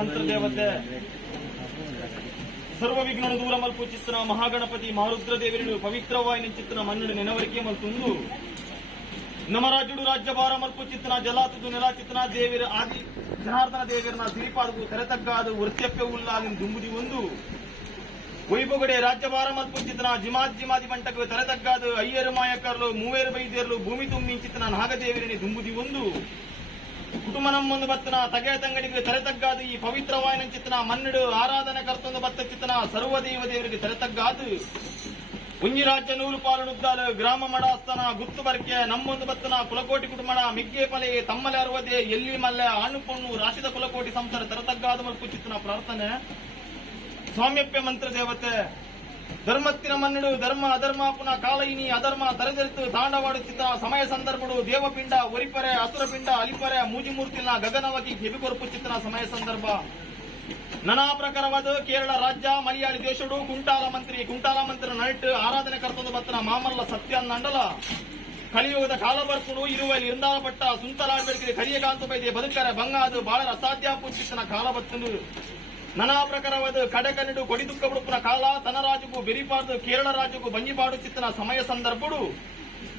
ಮಂತ್ರ ದೇವತೆ ಸರ್ವ ವಿಘ್ನ ದೂರ ಮಲ್ಪು ಚಿತ್ತನ ಮಹಾಗಣಪತಿ ಮಹಾರುದ್ರ ದೇವರಿಡು ಪವಿತ್ರವಾಯಿನ ಚಿತ್ತನ ಮನ್ನಡು ನೆನವರಿಕೆ ಮಲ್ತುಂದು ನಮರಾಜುಡು ರಾಜ್ಯಭಾರ ಮಲ್ಪು ಚಿತ್ತನ ಜಲಾತದು ನೆಲ ಚಿತ್ತನ ದೇವಿರ ಆದಿ ಜನಾರ್ದನ ದೇವರನ ಸಿರಿಪಾದುದು ತೆರೆತಗ್ಗಾದು ವೃತ್ಯಪ್ಯ ಉಲ್ಲಾದಿನ ದುಂಬುದಿ ಒಂದು ವೈಭವಗಡೆ ರಾಜ್ಯಭಾರ ಮಲ್ಪು ಚಿತ್ತನ ಜಿಮಾದಿ ಬಂಟಕ ತೆರೆತಗ್ಗಾದು ಅಯ್ಯರು ಮಾಯಕರ್ಲು ಮೂವೇರು ಬೈದೇರ್ಲು ಭೂಮಿ ತುಂಬಿ ಚಿತ್ತನ ನಾಗದೇವರಿನಿ ದುಂಬುದಿ ಒಂದು ಕುಟುಂಬ ನಮ್ಮೊಂದು ಬತ್ತನ ತಗೆ ತಂಗಡಿಗೆ ತೆರೆತಗ್ಗಾದು ಈ ಪವಿತ್ರವಾಯಿನ ಚಿತ್ತನ ಮನ್ನಡು ಆರಾಧನೆ ಕರ್ತೊಂದು ಬತ್ತ ಚಿತ್ತನ ಸರ್ವದೇವ ದೇವರಿಗೆ ತೆರೆತಗ್ಗಾದು ಉಂಜಿ ರಾಜ್ಯ ನೂರು ಪಾಲು ನುದ್ದಾಲು ಗ್ರಾಮ ಮಡಾಸ್ತನ ಗುತ್ತು ಬರ್ಕೆ ನಮ್ಮೊಂದು ಬತ್ತನ ಕುಲಕೋಟಿ ಕುಟುಂಬ ಮಿಗ್ಗೆ ಪಲೆ ತಮ್ಮಲೆ ಅರುವದೆ ಎಲ್ಲಿ ಮಲ್ಲೆ ಆಣು ಪೊಣ್ಣು ರಾಶಿದ ಕುಲಕೋಟಿ ಸಂಸಾರ ತೆರೆತಗ್ಗಾದು ಮಲ್ಪು ಚಿತ್ತನ ಪ್ರಾರ್ಥನೆ ಸ್ವಾಮ್ಯಪ್ಯ ಮಂತ್ರ ದೇವತೆ ಧರ್ಮತ್ತಿನ ಮನ್ನಡು ಧರ್ಮ ಅಧರ್ಮ ಪುನಃ ಕಾಲಯಿನಿ ಅಧರ್ಮ ತರೆದೆರಿತು ತಾಂಡವಾಡುತ್ತಿದ್ದ ಸಮಯ ಸಂದರ್ಭಗಳು ದೇವಪಿಂಡ ಒರಿಪರೆ ಅಸುರಪಿಂಡ ಅಲಿಪರೆ ಮೂಜಿಮೂರ್ತಿನ ಗಗನವತಿ ಕಿವಿಗೊರಪು ಚಿತ್ತನ ಸಮಯ ಸಂದರ್ಭ ನಾನಾ ಪ್ರಕಾರವಾದ ಕೇರಳ ರಾಜ್ಯ ಮಲಯಾಳಿ ದೇಶಡು ಕುಂಟಾಲ ಮಂತ್ರ ನೈಟ್ ಆರಾಧನೆ ಕರ್ತೊಂದು ಬತ್ತನ ಮಾಮಲ್ಲ ಸತ್ಯ ನಂಡಲ ಕಲಿಯುಗದ ಕಾಲ ಬರ್ಕೊಂಡು ಇರುವಲ್ಲಿ ಇಂದಾಪಟ್ಟ ಸುಂತಲಾಡ್ಬೇಕಿದೆ ಕರಿಯಗಾಂತು ಬೈದೆ ಬದುಕರೆ ಬಂಗಾದು ಬಾಳರ ಅಸಾಧ್ಯ ಪೂಜಿತನ ಕಾಲ ಬತ್ತನು ನಾನಾ ಪ್ರಕಾರವಾದ ಕಡೆಕನ್ನಡು ಕೊಡಿದುಕ್ಕ ಬಿಡುಪುನ ಕಾಲ ತನರಾಜಗೂ ಬೆರಿಪಾರ್ದು ಕೇರಳ ರಾಜ್ಯಗೂ ಬಂಜಿಪಾಡು ಚಿತ್ತನ ಸಮಯ ಸಂದರ್ಭಡು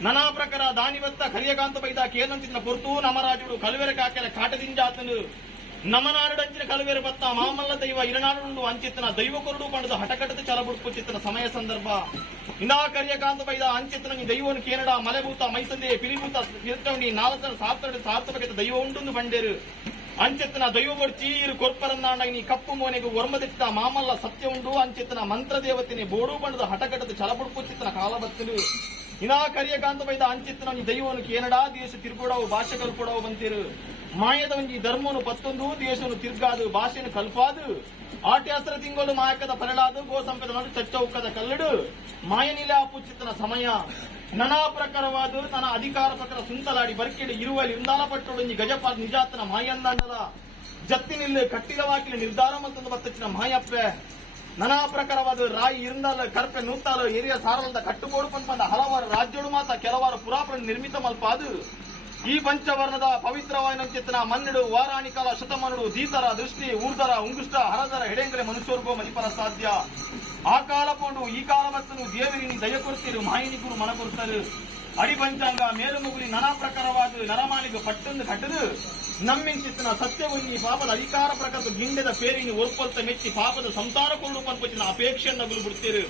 ನಾನಾ ಪ್ರಕಾರ ದಾನಿವತ್ತ ಕರಿಯಗಾಂತ ಬೈದ ಕೇನಂಚಿನ ಪೊರ್ತು ನಮರಾಜುಡು ಕಲುವೆರೆ ಕಾಕೆಲೆ ಕಾಟದಿಂಜಾತನು ನಮನಾರಡಂಚಿನ ಕಲುವೆರೆ ಬತ್ತ ಮಾಮಲ್ಲ ದೈವ ಇರನಾಡು ಅಂಚಿತ್ತನ ದೈವ ಕೊರಡು ಪಂಡದು ಹಟಕಟದ ಚಲಬುಡುಪು ಚಿತ್ತನ ಸಮಯ ಸಂದರ್ಭ ಇಂದಾ ಕರಿಯಕಾಂತ ಬೈದ ಅಂಚಿತ್ತನ ದೈವನು ಕೇನಡ ಮಲೆಭೂತ ಮೈಸಂದೆ ಪಿರಿಭೂತ ತೀರ್ಥೌಂಡಿ ನಾಲ್ಕರ ಸಾರ್ಥಕ ದೈವ ಉಂಟು ಬಂಡೇರು ಅಂಚೆತ್ತನ ದೈವಗಳು ಚೀರು ಕೊರ್ಪರನ್ನಾಂಡ ನೀ ಕಪ್ಪು ಮೋನೆಗೂ ಒರ್ಮದಿತ್ತ ಮಾಮಲ್ಲ ಸತ್ಯ ಉಂಡು ಅಂಚೆತ್ತನ ಮಂತ್ರ ದೇವತಿನಿ ಬೋಡು ಬಣ್ಣದ ಹಟಕಟದ ಚಲಪುಡುಪು ಚಿತ್ತನ ಕಾಲ ಬತ್ತಲು ಇನಾ ಕರಿಯಕಾಂತ ಬೈದ ಅಂಚಿತ್ತನ ನೀ ದೈವನು ಕೇನಡ ದೇಶ ತಿರುಗೋಡವು ಭಾಷೆ ಕಲ್ಪೋಡವು ಬಂತಿರು ಮಾಯದ ಒಂಜಿ ಧರ್ಮನು ಪತ್ತೊಂದು ದೇಶನು ತಿರ್ಗಾದು ಭಾಷೆನು ಕಲ್ಪಾದು ಆಟ್ಯಾಸ್ತ್ರ ತಿಂಗಳು ಮಾಯಕದ ಪರಳಾದು ಗೋ ಸಂಪದ ನಡು ಚಚ್ಚೌಕದ ಕಲ್ಲಡು ಮಾಯನಿಲೆ ಆಪು ಚಿತ್ತನ ಸಮಯ ನಾನಾ ಪ್ರಕಾರವಾದ ನನ್ನ ಅಧಿಕಾರ ಪ್ರಕಾರ ಸುಂತಲಾಡಿ ಬರ್ಕೆಡು ಇರುವಲ್ಲಿ ಇಂದಾಲ ಪಟ್ಟೊಡಂಜಿ ಗಜಪಾದ ನಿಜಾತನ ಮಾಯಂದಾಂಡದ ಜತ್ತಿನಿಲ್ಲು ಕಟ್ಟಿಲವಾಕಿಲು ನಿರ್ಧಾರ ಮತ್ತೊಂದು ಬತ್ತಚ್ಚಿನ ಮಾಯಪ್ಪೆ ನಾನಾ ಪ್ರಕಾರವಾದ ರಾಯಿ ಇರಿಂದಲ್ಲ ಕರ್ಪೆ ನೂತ್ತಾಲು ಏರಿಯ ಸಾರಲದ ಕಟ್ಟುಗೋಡು ಪಂಪಂದ ಹಲವಾರು ರಾಜ್ಯಗಳು ಮಾತ ಕೆಲವಾರು ಪುರಾಪುರ ನಿರ್ಮಿತ ಮಲ್ಪಾದು ಈ ಪಂಚವರ್ಣದ ಪವಿತ್ರವಾಯಿನ ಚಿತ್ತನ ಮನ್ನಡು ವಾರಾಣಿಕಾಲ ಶತಮನುಡು ದೀತರ ದೃಷ್ಟಿ ಊರ್ಧರ ಉಂಗುಷ್ಟ ಹರದರ ಹೆಡೆಂಗ್ರೆ ಮನುಷ್ಯರ್ಗೋ ಮಲಿಪರ ಸಾಧ್ಯ ಆ ಕಾಲ ಪೋಂಡು ಈ ಕಾಲ ಬತ್ತನು ದೇವರಿನಿ ದಯ ಕೊಡ್ತೀರು ಮಾಯಿನಿಗುರು ಮನ ಕೊಡ್ತಾರೆ ಅಡಿ ಪಂಚಾಂಗ ಮೇಲು ಮುಗುಲಿ ನಾನಾ ಪ್ರಕಾರವಾದ ನರಮಾನಿಗೆ ಪಟ್ಟೊಂದು ಕಟ್ಟದು ನಮ್ಮಿನ ಚಿತ್ತನ ಸತ್ಯವನ್ನಿ ಪಾಪದ ಅಧಿಕಾರ ಪ್ರಕಾರದ ಗಿಂಡೆದ ಪೇರಿನಿ ಒರ್ಪೊಲ್ತ ಮೆಚ್ಚಿ ಪಾಪದ ಸಂಸಾರ ಕೊಂಡು ಪಂಪಚಿನ ಅಪೇಕ್ಷೆಯನ್ನು ಅಗಲು ಬಿಡ್ತೀರು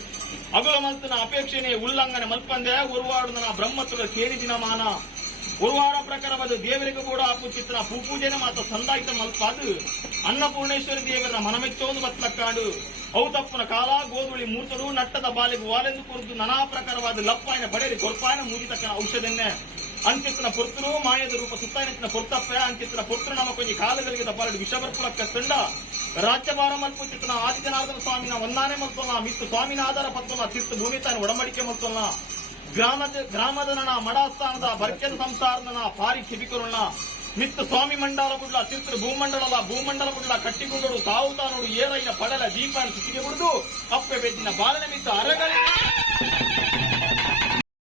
ಅಗಲ ಮಲ್ತನ ಅಪೇಕ್ಷೆನೇ ಉಲ್ಲಂಘನೆ ಮಲ್ಪಂದೆ ಉರುವಾಡು ನನ್ನ ಬ್ರಹ್ಮತ್ವದ ಕೇಳಿ ದಿನಮಾನ ಉರುವಾರ ಪ್ರಕಾರವಾದ ದೇವರಿಗೆ ಕೂಡ ಆಪು ಚಿತ್ರ ಪೂಜೆನ ಮಾತ್ರ ಸಂದಾಯಿತ ಮಲ್ಪಾದು ಅನ್ನಪೂರ್ಣೇಶ್ವರಿ ದೇವರ ಮನಮೆಚ್ಚೋದು ಬತ್ಲಕ್ಕಾಡು ಔತಪ್ಪನ ಕಾಲ ಗೋಧುಳಿ ಮೂರ್ತಡು ನಟ್ಟದ ಬಾಲಿಗೆ ವಾಲೆಂದು ಕುರಿತು ನಾನಾ ಪ್ರಕಾರವಾದ ಲಪ್ಪಾಯನ ಬಡೇರಿ ಕೊರ್ಪಾಯನ ಮೂಜಿತಕ್ಕ ಔಷಧನ್ನೇ ಅಂಚಿತ್ತಿನ ಪೊರ್ತರು ಮಾಯದ ರೂಪ ಸುತ್ತಾಯನ ಪೊರ್ತಪ್ಪ ಅಂಚಿತ್ತಿನ ಪೊರ್ತರು ನಮ್ಮ ಕೊಂಚ ಕಾಲಗಳಿಗೆ ದಬ್ಬಾರಡು ವಿಷವರ್ಪುಳಕ್ಕ ತಂಡ ರಾಜ್ಯಭಾರ ಮಲ್ಪು ಚಿತ್ತನ ಆದಿಜನಾರ್ದನ ಸ್ವಾಮಿನ ಒಂದಾನೆ ಮಲ್ತೋಲ್ಲ ಮಿತ್ತು ಸ್ವಾಮಿನ ಆಧಾರ ಪತ್ತೋಲ್ಲ ತೀರ್ಥ ಭೂಮಿ ತಾನು ಒಡಂಬಡಿಕೆ ಮಲ್ತೋಲ್ಲ ಗ್ರಾಮದ ನನ ಮಡಾಸ್ಥಾನದ ಬರ್ಕೆದ ಸಂಸಾರದ ಪಾರಿ ಕಿಬಿಕರುಣ ಮಿತ್ತು ಸ್ವಾಮಿ ಮಂಡಲ ಬುಡ್ಲ ತೀರ್ಥ ಭೂಮಂಡಲ ಬುಡ್ಲ ಕಟ್ಟಿಕೊಂಡರು ತಾವು ತಾನೋಡು ಏರಯ್ಯ ಪಡಲ ದೀಪ ಸುತ್ತಿಗೆ ಬಿಡುದು ಅಪ್ಪೆ ಬೆದ್ದಿನ ಬಾಲನೆ ಮಿತ್ತು ಅರಗಲಿ